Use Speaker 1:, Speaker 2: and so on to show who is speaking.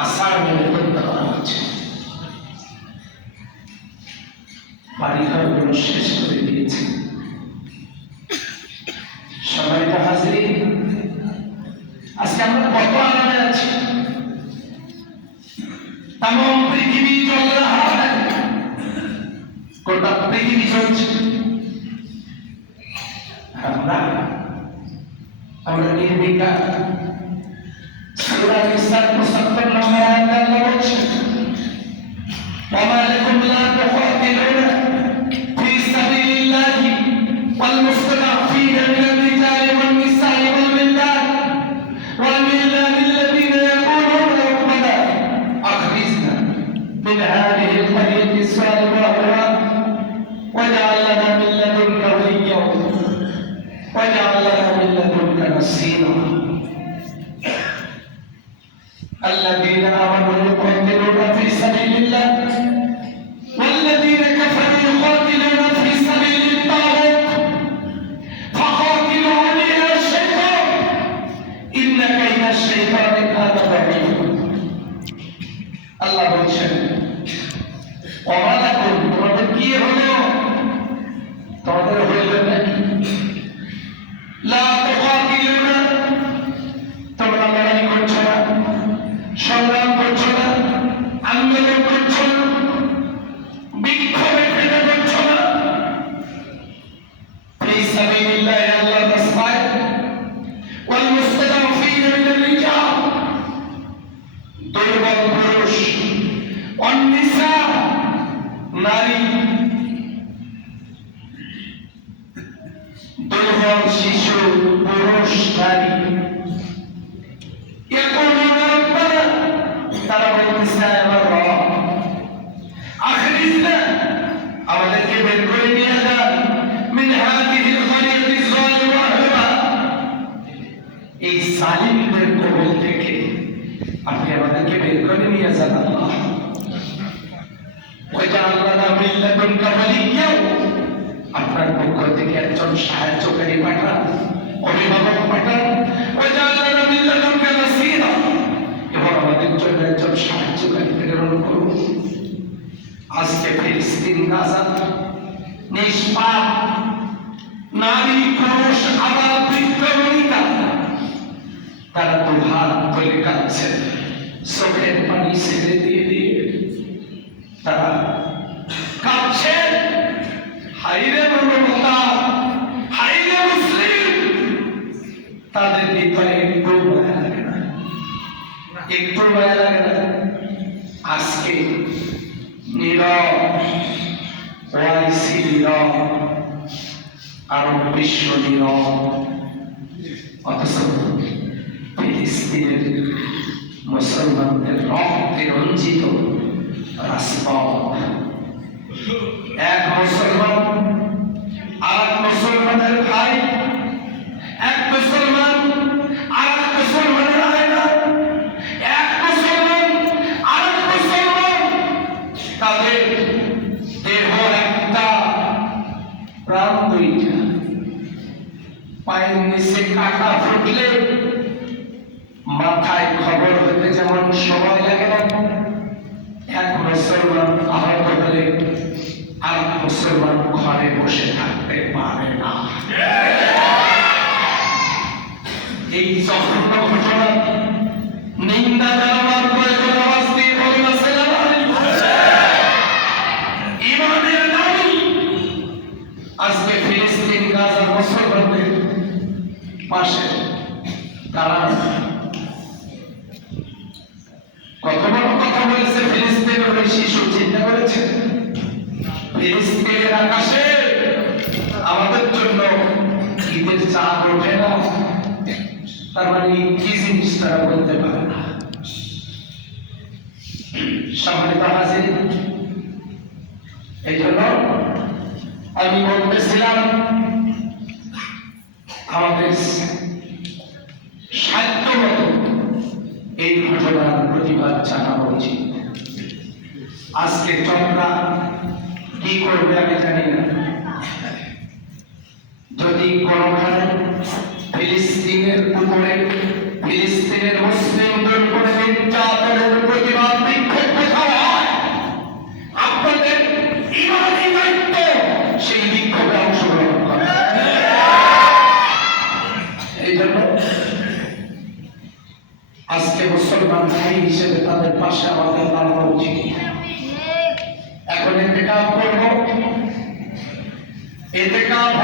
Speaker 1: আষাঢ় মেলে হত্যা করা হচ্ছে বাড়িঘরগুলো শেষ করে দিয়েছে। সবাইটা হাজিরি। আজকে আমরা কত আনন্দে আছি। তাম পৃথিবী রহা গোটা পৃথিবী চলছে। আমরা আমরা নির্বিকার। سورة سات مستقبل نمبر آيات الله وجه وما لكم لا تقاتلون في سبيل الله والمستضعفين من الرجال والنساء والولدان والولدان الذين يقولون ربنا أخرجنا من هذه القرية الصالحة واجعل لنا من لدنك وليا واجعل لنا من لدنك نصيرا. الذين آمنوا يقاتلون في سبيل الله والذين كفروا يقاتلون في سبيل الطاغوت فقاتلوا أولياء الشيطان. إن كيد الشيطان كان ضعيفا الله يجزيك وما لكم அங்கே এই সালিমদের কবল থেকে আপনি আমাদেরকে বের করে নিয়ে যান আল্লাহ। ওইটা আল্লাহ মিল্লাতুন কামালিয়া আপনার পক্ষ থেকে একজন সাহায্যকারী পাঠান, অভিভাবক পাঠান। ওইটা আল্লাহ মিল্লাতুন কানাসিরা এবং আমাদের জন্য একজন সাহায্যকারী প্রেরণ করুন। আজকে ফিলিস্তিন গাজা নিষ্পাপ, নারী, পুরুষ, আবার বৃদ্ধ, বনিতা কাঁদছেন চোখের পানি ছেড়ে দিয়ে দিয়ে তারা কাঁদছেন হাইরে মানবতা হাইরে মুসলিম। তাদের ভিতরে একটু লাগে না। একটু মায়া লাগে না। আজকে নীরব, ওয়াইসি নীরব, আরও বিশ্ব নীরব। অথচ ফিলিস্তিনের মুসলমানদের রক্তে রঞ্জিত রাজপথ। এক মুসলমান আর এক মুসলমানের ভাই, এক মুসলমান আর এক মুসলমানের আয়না। এক মুসলমান আর এক মুসলমান, তাদের দেহ একটা, প্রাণ দুইটা। পায়ের নিচে কাটা ফুটলে হতে যেমন সময় লাগে না, এক মুসলমান আহত হলে আর মুসলমান ঘরে বসে থাকতে পারে না। এই জঘন্য ঘটনা নিন্দা জানাবার ফিলিস্তিনের আকাশে আমাদের জন্য ঈদের চাঁদ ওঠে না। তার মানে কি জিনিস তারা বলতে পারে না? সম্মানিত হাজির, এই জন্য আমি বলতেছিলাম, আমাদের সাধ্য মতো এই ঘটনার প্রতিবাদ জানানো উচিত। আজকে তোমরা কি করবে আমি জানি না। যদি করোনায় ফিলিস্তিনের উপরে, ফিলিস্তিনের মুসলিমদের উপরে নির্যাতনের প্রতিবাদ আজকে মুসলমান ভাই হিসেবে তাদের পাশে আমাদের দাঁড়ানো উচিত। এখন এতে কাপ করব এতে কাপ